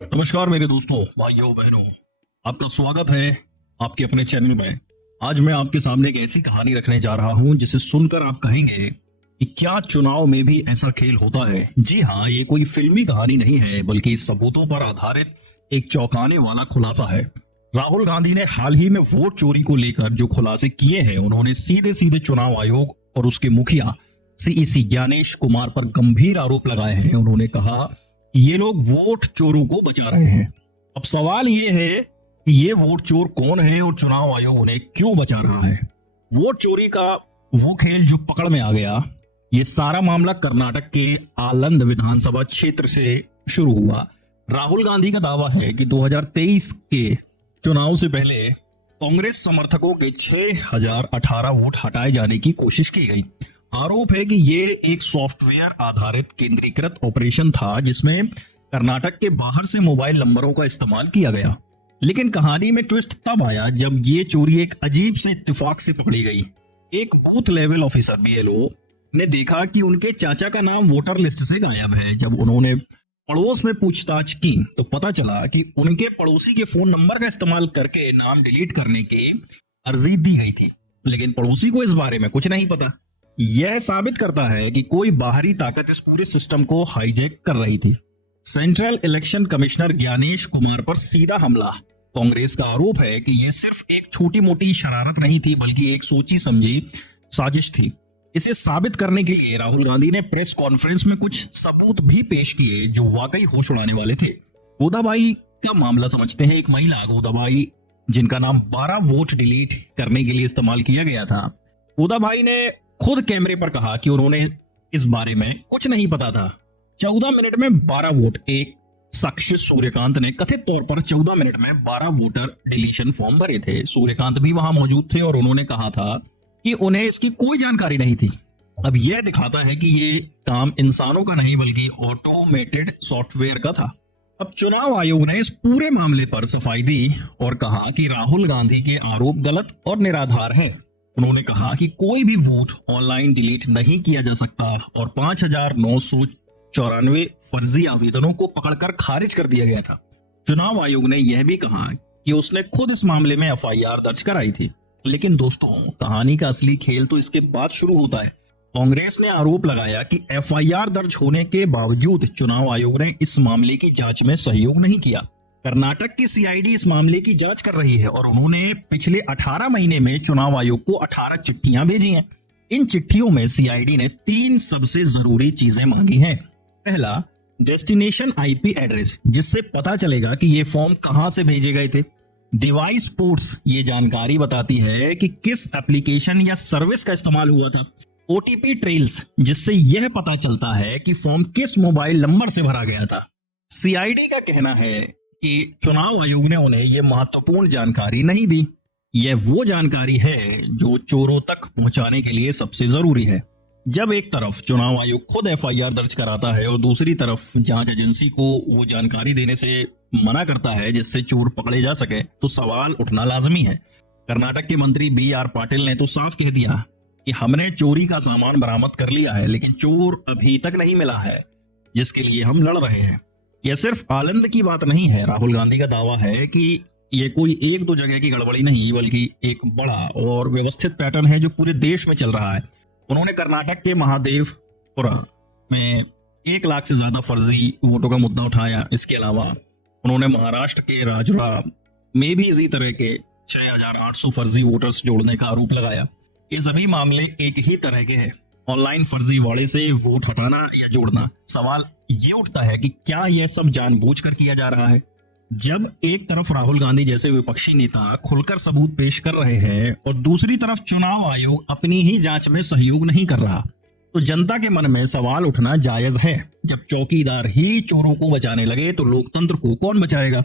नमस्कार मेरे दोस्तों, भाइयों बहनों, आपका स्वागत है आपके अपने चैनल में। आज मैं आपके सामने एक ऐसी कहानी रखने जा रहा हूं जिसे सुनकर आप कहेंगे कि क्या चुनाव में भी ऐसा खेल होता है। जी हाँ, ये कोई फिल्मी कहानी नहीं है बल्कि सबूतों पर आधारित एक चौंकाने वाला खुलासा है। राहुल गांधी ने हाल ही में वोट चोरी को लेकर जो खुलासे किए हैं, उन्होंने सीधे सीधे चुनाव आयोग और उसके मुखिया सीईसी ज्ञानेश कुमार पर गंभीर आरोप लगाए हैं। उन्होंने कहा ये लोग वोट चोरों को बचा रहे हैं। अब सवाल ये है कि ये वोट चोर कौन है और चुनाव आयोग उन्हें क्यों बचा रहा है। वोट चोरी का वो खेल जो पकड़ में आ गया, ये सारा मामला कर्नाटक के आलंद विधानसभा क्षेत्र से शुरू हुआ। राहुल गांधी का दावा है कि 2023 के चुनाव से पहले कांग्रेस समर्थकों के 6018 वोट हटाए जाने की कोशिश की गई। आरोप है कि ये एक सॉफ्टवेयर आधारित केंद्रीकृत ऑपरेशन था जिसमें कर्नाटक के बाहर से मोबाइल नंबरों का इस्तेमाल किया गया। लेकिन कहानी में ट्विस्ट तब आया जब ये चोरी एक अजीब से इत्तेफाक से पकड़ी गई। एक बूथ लेवल ऑफिसर बीएलओ ने देखा कि उनके चाचा का नाम वोटर लिस्ट से गायब है। जब उन्होंने पड़ोस में पूछताछ की तो पता चला कि उनके पड़ोसी के फोन नंबर का इस्तेमाल करके नाम डिलीट करने की अर्जी दी गई थी, लेकिन पड़ोसी को इस बारे में कुछ नहीं पता। यह साबित करता है कि कोई बाहरी ताकत इस पूरे सिस्टम को हाईजैक कर रही थी। Central election commissioner Gyanesh Kumar पर सीधा हमला। कांग्रेस का आरोप है कि यह सिर्फ एक छोटी मोटी शरारत नहीं थी बल्कि एक सोची समझी साजिश थी। इसे साबित करने के लिए राहुल गांधी ने प्रेस कॉन्फ्रेंस में कुछ सबूत भी पेश किए जो वाकई होश उड़ाने वाले थे। गोदाबाई का मामला समझते हैं। एक महिला गोदाबाई, जिनका नाम 12 वोट डिलीट करने के लिए इस्तेमाल किया गया था, गोदाबाई ने खुद कैमरे पर कहा कि उन्होंने इस बारे में कुछ नहीं पता था। 14 मिनट में 12 वोट। एक साक्ष्य सूर्यकांत ने कथित तौर पर 14 मिनट में 12 वोटर डिलीशन फॉर्म भरे थे। सूर्यकांत भी वहां मौजूद थे और उन्होंने कहा था कि उन्हें इसकी कोई जानकारी नहीं थी। अब यह दिखाता है कि ये काम इंसानों का नहीं बल्कि ऑटोमेटेड सॉफ्टवेयर का था। अब चुनाव आयोग ने इस पूरे मामले पर सफाई दी और कहा कि राहुल गांधी के आरोप गलत और निराधार है। उन्होंने कहा कि कोई भी वोट ऑनलाइन डिलीट नहीं किया जा सकता और 5,994 फर्जी आवेदनों को पकड़कर खारिज कर दिया गया था। चुनाव आयोग ने यह भी कहा कि उसने खुद इस मामले में एफआईआर दर्ज कराई थी। लेकिन दोस्तों, कहानी का असली खेल तो इसके बाद शुरू होता है। कांग्रेस ने आरोप लगाया कि एफआईआर दर्ज होने के बावजूद चुनाव आयोग ने इस मामले की जांच में सहयोग नहीं किया। कर्नाटक की सीआईडी इस मामले की जांच कर रही है और उन्होंने पिछले 18 महीने में चुनाव आयोग को 18 चिट्ठियां भेजी हैं। इन चिट्ठियों में सीआईडी ने 3 सबसे जरूरी चीजें मांगी हैं। पहला, डेस्टिनेशन आईपी एड्रेस, जिससे पता चलेगा कि ये फॉर्म कहां से भेजे गए थे। डिवाइस पोर्ट्स, ये जानकारी बताती है कि किस एप्लीकेशन या सर्विस का इस्तेमाल हुआ था। ओटीपी ट्रेल्स, जिससे यह पता चलता है कि फॉर्म किस मोबाइल नंबर से भरा गया था। सीआईडी का कहना है कि चुनाव आयोग ने उन्हें यह महत्वपूर्ण जानकारी नहीं दी। यह वो जानकारी है जो चोरों तक पहुंचाने के लिए सबसे जरूरी है। जब एक तरफ चुनाव आयोग खुद एफआईआर दर्ज कराता है और दूसरी तरफ जांच एजेंसी को वो जानकारी देने से मना करता है जिससे चोर पकड़े जा सके, तो सवाल उठना लाजमी है। कर्नाटक के मंत्री BR पाटिल ने तो साफ कह दिया कि हमने चोरी का सामान बरामद कर लिया है, लेकिन चोर अभी तक नहीं मिला है जिसके लिए हम लड़ रहे हैं। यह सिर्फ आनंद की बात नहीं है। राहुल गांधी का दावा है कि यह कोई एक दो जगह की गड़बड़ी नहीं बल्कि एक बड़ा और व्यवस्थित पैटर्न है जो पूरे देश में चल रहा है। उन्होंने कर्नाटक के महादेवपुरा में 1 लाख से ज्यादा फर्जी वोटों का मुद्दा उठाया। इसके अलावा उन्होंने महाराष्ट्र के राजूरा में भी इसी तरह के 6,800 फर्जी वोटर्स जोड़ने का आरोप लगाया। ये सभी मामले एक ही तरह के हैं, ऑनलाइन फर्जीवाड़े से वोट हटाना या जोड़ना। सवाल ये उठता है कि क्या यह सब जानबूझकर किया जा रहा है? जब एक तरफ राहुल गांधी जैसे विपक्षी नेता खुलकर सबूत पेश कर रहे हैं और दूसरी तरफ चुनाव आयोग अपनी ही जांच में सहयोग नहीं कर रहा, तो जनता के मन में सवाल उठना जायज है। जब चौकीदार ही चोरों को बचाने लगे तो लोकतंत्र को कौन बचाएगा?